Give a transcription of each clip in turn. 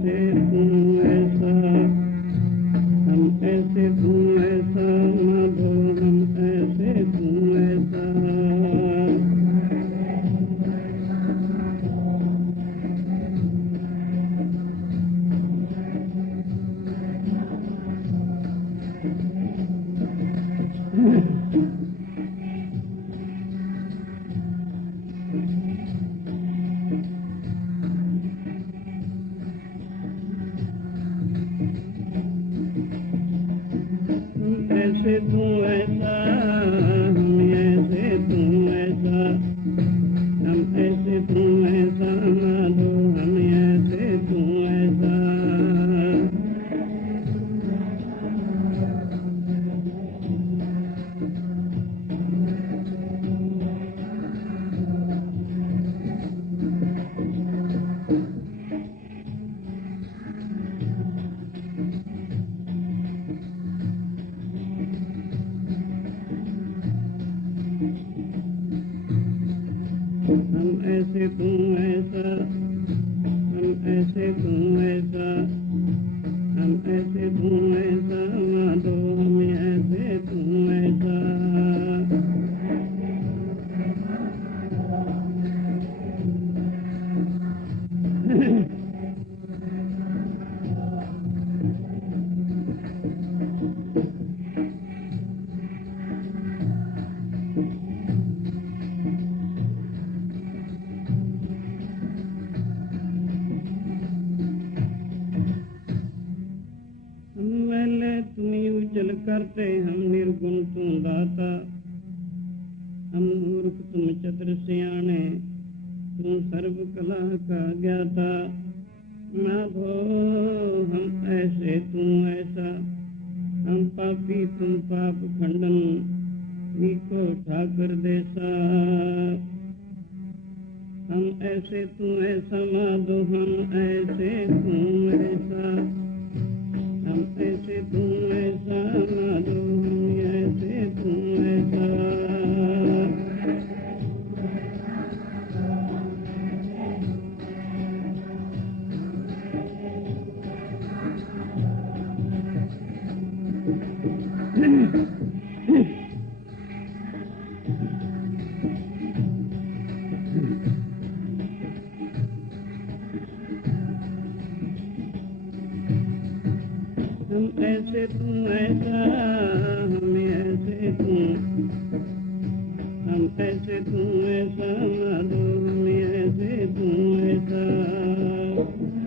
ऐसे हम ऐसे तुम्हें उजल करते हम निर्गुण तू दाता हम मूर्ख तुम चतुर सियाणे तू सर्व कला का ज्ञाता माधो हम ऐसे तू ऐसा हम पापी तुम पाप खंडन नीको ठाकर देसा हम ऐसे तू ऐसा माधो हम ऐसे तू ऐसा हम ऐसे तू ऐसा हम ऐसे तू ऐसा हम ऐसे तू हम ऐसे तू ऐसा माधो हम ऐसे तू ऐसा हम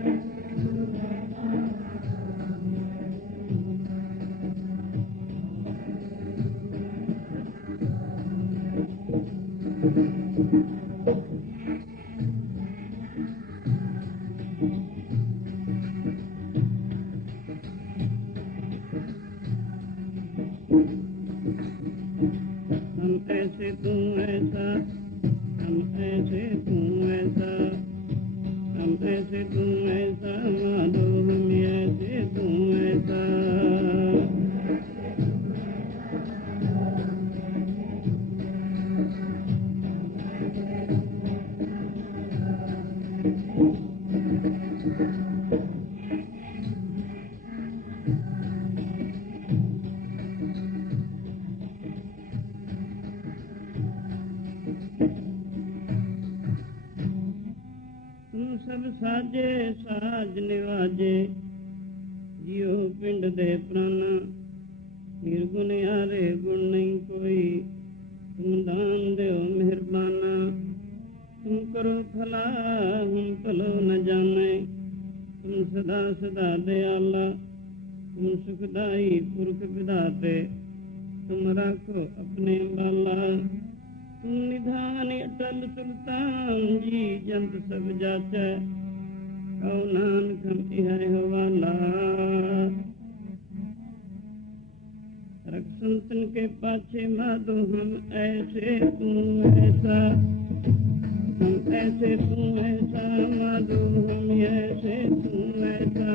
ਤੂੰ ਸਭ ਸਾਜੇ, ਸਾਜ ਨਿਵਾਜੇ। ਜਿਉ ਪਿੰਡ ਦੇ ਪ੍ਰਾਨਾ, ਨਿਰਗੁਣ ਹਾਰੇ ਗੁਣ ਨਹੀਂ ਕੋਈ। ਤੁਮ ਦਾਨ ਦਿਓ ਮਿਹਰਬਾਨਾ। ਤੁਮ ਕਰੋ ਭਲਾ ਹਮ ਭਲੋ ਨ ਜਾਣੇ। ਤੁਮ ਸਦਾ ਸਦਾ ਦਿਆਲਾ ਤੁਮ ਸੁਖਦਾਈ ਪੁਰਖ ਵਿਦਾਤੇ ਤੁਮ ਰੱਖੋ ਆਪਣੇ ਬਾਲਾ निधान अटल सुल्तान जी जंत सब जाचै। कौ नानक हम हवाला संतन के पाछे माधो हम ऐसे तू ऐसा। हम ऐसे तू ऐसा, माधो हम ऐसे तू ऐसा।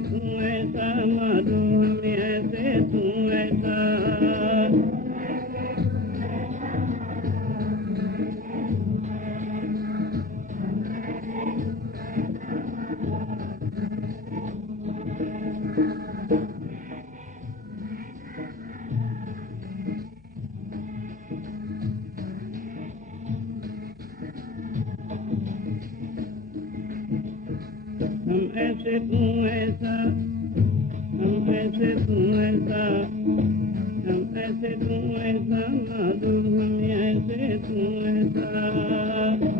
pueda amar. हमसेसा एसे घुमा न दुमे सुना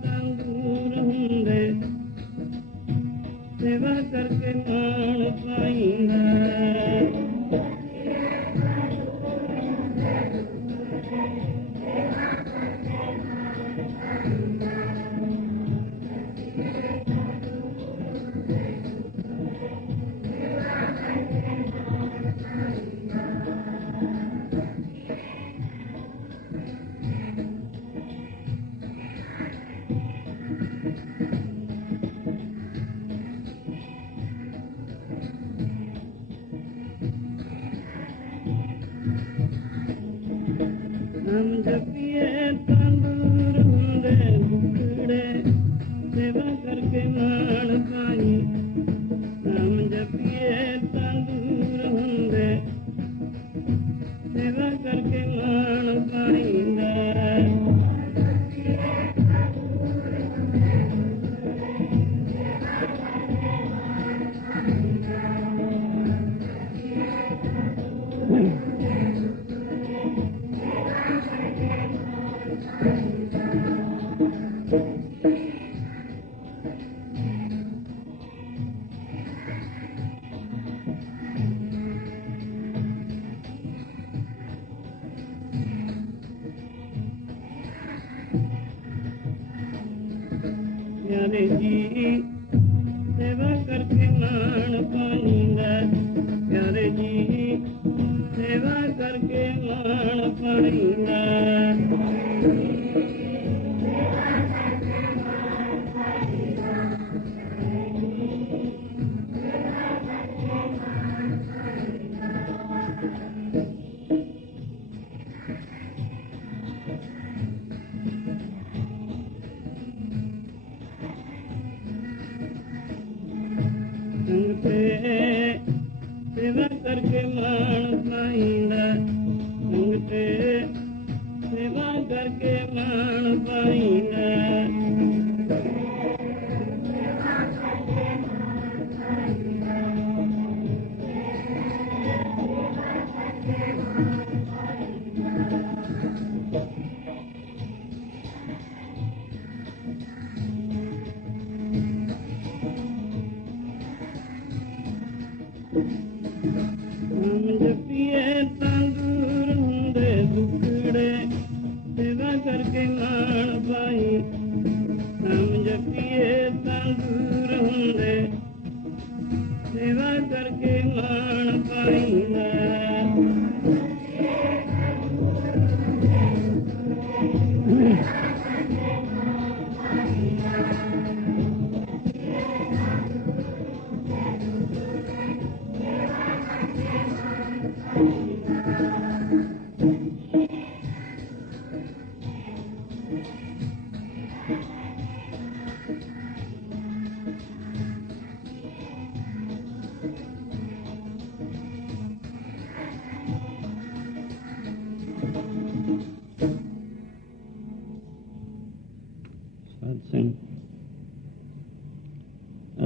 tan grande, te va a hacer que no. 你。ਕਰਕੇ ਮਾਣ ਪਾਈਨਾ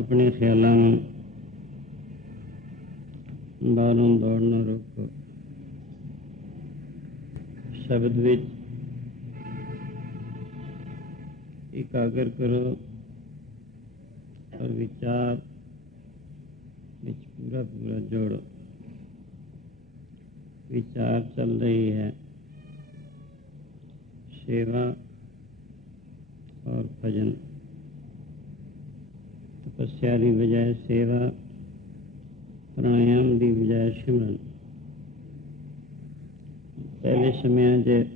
ਆਪਣੇ ਖਿਆਲਾਂ ਨੂੰ ਬਾਹਰੋਂ ਦੌੜਨਾ ਰੋਕੋ। ਸ਼ਬਦ ਵਿੱਚ ਇਕਾਗਰ ਕਰੋ ਔਰ ਵਿਚਾਰ ਵਿੱਚ ਪੂਰਾ ਪੂਰਾ ਜੋੜੋ। ਵਿਚਾਰ ਚੱਲ ਰਹੀ ਹੈ। ਸੇਵਾ ਔਰ ਭਜਨ। ਤਪੱਸਿਆ ਦੀ ਬਜਾਏ ਸੇਵਾ, ਪ੍ਰਾਣਾਯਾਮ ਦੀ ਬਜਾਏ ਸਿਮਰਨ। ਪਹਿਲੇ ਸਮਿਆਂ 'ਚ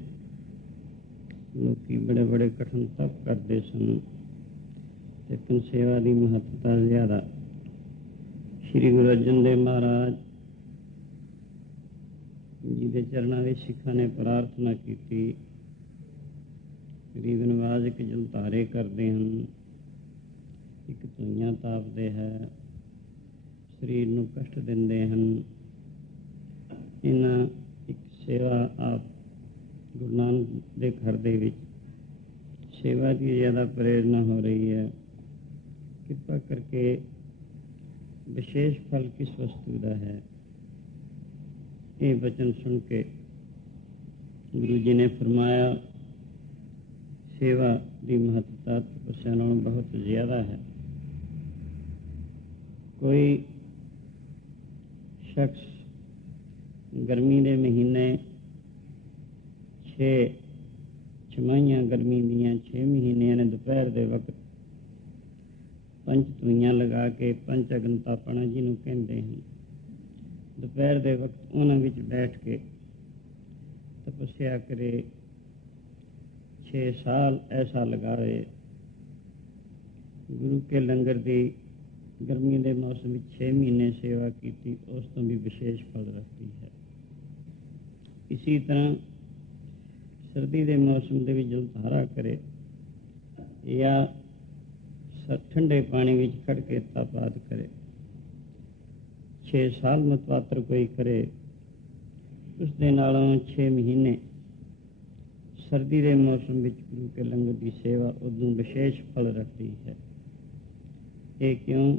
ਲੋਕੀ ਬੜੇ ਬੜੇ ਕਠਨ ਤਪ ਕਰਦੇ ਸਨ ਲੇਕਿਨ ਸੇਵਾ ਦੀ ਮਹੱਤਤਾ ਜ਼ਿਆਦਾ। ਸ੍ਰੀ ਗੁਰੂ ਅਰਜਨ ਦੇਵ ਮਹਾਰਾਜ ਜੀ ਦੇ ਚਰਨਾਂ ਵਿੱਚ ਸਿੱਖਾਂ ਨੇ ਪ੍ਰਾਰਥਨਾ ਕੀਤੀ ਗਰੀਬ ਨਵਾਜ਼ ਕਿ ਜਲ ਕਰਦੇ ਹਨ। ਇੱਕ ਧੂਈਆਂ ਤਾਪਦੇ ਹੈ, ਸਰੀਰ ਨੂੰ ਕਸ਼ਟ ਦਿੰਦੇ ਹਨ। ਇਹਨਾਂ ਇੱਕ ਸੇਵਾ ਆਪ ਗੁਰੂ ਨਾਨਕ ਦੇ ਘਰ ਦੇ ਵਿੱਚ ਸੇਵਾ ਦੀ ਜ਼ਿਆਦਾ ਪ੍ਰੇਰਣਾ ਹੋ ਰਹੀ ਹੈ। ਕਿਰਪਾ ਕਰਕੇ ਵਿਸ਼ੇਸ਼ ਫਲ ਕਿਸ ਵਸਤੂ ਦਾ ਹੈ? ਇਹ ਬਚਨ ਸੁਣ ਕੇ ਗੁਰੂ ਜੀ ਨੇ ਫਰਮਾਇਆ, ਸੇਵਾ ਦੀ ਮਹੱਤਤਾ ਤਪੱਸਿਆ ਨਾਲੋਂ ਬਹੁਤ ਜ਼ਿਆਦਾ ਹੈ। ਕੋਈ ਸ਼ਖਸ ਗਰਮੀ ਦੇ ਮਹੀਨੇ 6 ਛਮਾਈਆਂ ਗਰਮੀ ਦੀਆਂ 6 ਮਹੀਨਿਆਂ ਨੇ ਦੁਪਹਿਰ ਦੇ ਵਕਤ ਪੰਜ ਧੂਈਆਂ ਲਗਾ ਕੇ ਪੰਜ ਅਗਨ ਤਾਪਣਾ ਜਿਹਨੂੰ ਕਹਿੰਦੇ ਹਨ। ਦੁਪਹਿਰ ਦੇ ਵਕਤ ਉਹਨਾਂ ਵਿੱਚ ਬੈਠ ਕੇ ਤਪੱਸਿਆ ਕਰੇ। 6 ਸਾਲ ਐਸਾ ਲਗਾਵੇ ਗੁਰੂ ਕੇ ਲੰਗਰ ਦੀ ਗਰਮੀ ਦੇ ਮੌਸਮ ਵਿੱਚ 6 ਮਹੀਨੇ ਸੇਵਾ ਕੀਤੀ, ਉਸ ਤੋਂ ਵੀ ਵਿਸ਼ੇਸ਼ ਫਲ ਰੱਖਦੀ ਹੈ। ਇਸੇ ਤਰ੍ਹਾਂ ਸਰਦੀ ਦੇ ਮੌਸਮ ਦੇ ਵਿੱਚ ਜਲਧਾਰਾ ਕਰੇ ਜਾਂ ਠੰਡੇ ਪਾਣੀ ਵਿੱਚ ਖੜ ਕੇ ਤਪਾਤ ਕਰੇ 6 ਸਾਲ ਮਤਵਾਤਰ ਕੋਈ ਕਰੇ, ਉਸ ਦੇ ਨਾਲੋਂ 6 ਮਹੀਨੇ ਸਰਦੀ ਦੇ ਮੌਸਮ ਵਿੱਚ ਗੁਰੂ ਕੇ ਲੰਗਰ ਦੀ ਸੇਵਾ ਉਦੋਂ ਵਿਸ਼ੇਸ਼ ਫਲ ਰੱਖਦੀ ਹੈ। ਇਹ ਕਿਉਂ?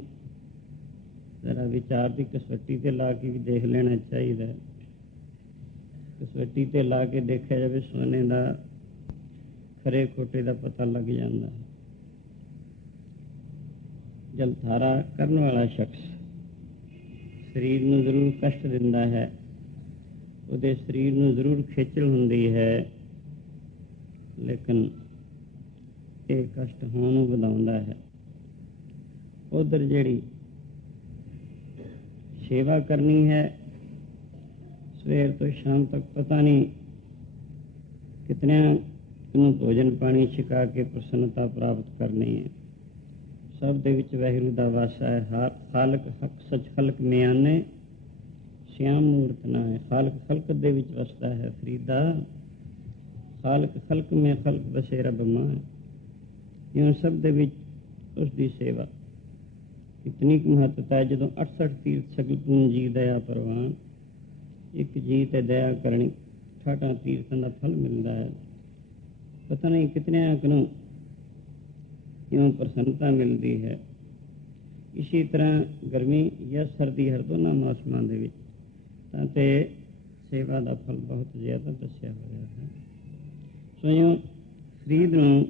ਜ਼ਰਾ ਵਿਚਾਰ ਦੀ ਕਸਵੱਟੀ ਤੇ ਲਾ ਕੇ ਵੀ ਦੇਖ ਲੈਣਾ ਚਾਹੀਦਾ। ਕਸਵੱਟੀ ਤੇ ਲਾ ਕੇ ਦੇਖਿਆ ਜਾਵੇ, ਸੋਨੇ ਦਾ ਖਰੇ ਖੋਟੇ ਦਾ ਪਤਾ ਲੱਗ ਜਾਂਦਾ। ਹੈ ਜਲਧਾਰਾ ਕਰਨ ਵਾਲਾ ਸ਼ਖਸ ਸਰੀਰ ਨੂੰ ਜ਼ਰੂਰ ਕਸ਼ਟ ਦਿੰਦਾ ਹੈ। ਉਹਦੇ ਸਰੀਰ ਨੂੰ ਜ਼ਰੂਰ ਖੇਚਲ ਹੁੰਦੀ ਹੈ। ਲੇਕਿਨ ਇਹ ਕਸ਼ਟ ਹੋਣ ਨੂੰ ਵਧਾਉਂਦਾ ਹੈ। ਉਧਰ ਜਿਹੜੀ ਸੇਵਾ ਕਰਨੀ ਹੈ। ਸਵੇਰ ਤੋਂ ਸ਼ਾਮ ਤੱਕ ਪਤਾ ਨਹੀਂ ਕਿਤਨਿਆਂ ਨੂੰ ਭੋਜਨ ਪਾਣੀ ਛਕਾ ਕੇ ਪ੍ਰਸੰਨਤਾ ਪ੍ਰਾਪਤ ਕਰਨੀ ਹੈ। ਸਭ ਦੇ ਵਿੱਚ ਵਹਿਰੂ ਦਾ ਵਾਸਾ ਹੈ। ਹਰ ਖਾਲਕ ਹਕ ਸਚ ਖਲਕ ਮਿਆਨੇ ਸ਼ਿਆਮ ਮੂਰਤ ਨਾ ਹੈ ਖਾਲਕ ਖਲਕ ਦੇ ਵਿੱਚ ਵਸਦਾ ਹੈ ਫਰੀਦਾ। ਖਾਲਕ ਖਲਕ ਮੇ ਖਲਕ ਬਸੇ ਰੱਬ ਮਾਂ ਇਹ ਸਭ ਦੇ ਵਿੱਚ ਉਸ ਦੀ ਸੇਵਾ ਇਤਨੀ ਕੁ ਮਹੱਤਤਾ ਹੈ ਜਦੋਂ 68 ਤੀਰਥ ਸਗਲ ਜੀ ਦਇਆ ਪ੍ਰਵਾਨ, ਇੱਕ ਜੀ ਤੇ ਦਇਆ ਕਰਨੀ ਠਾਠਾਂ ਤੀਰਥਾਂ ਦਾ ਫਲ ਮਿਲਦਾ ਹੈ। ਪਤਾ ਨਹੀਂ ਕਿਤਨਿਆਂ ਨੂੰ ਕਿਉਂ ਪ੍ਰਸੰਨਤਾ ਮਿਲਦੀ ਹੈ। ਇਸੇ ਤਰ੍ਹਾਂ ਗਰਮੀ ਜਾਂ ਸਰਦੀ ਹਰ ਦੋਨਾਂ ਮੌਸਮਾਂ ਦੇ ਵਿੱਚ, ਤਾਂ ਤੇ ਸੇਵਾ ਦਾ ਫਲ ਬਹੁਤ ਜ਼ਿਆਦਾ ਦੱਸਿਆ ਹੋਇਆ ਹੈ। ਸੋ ਫਰੀਦ ਨੂੰ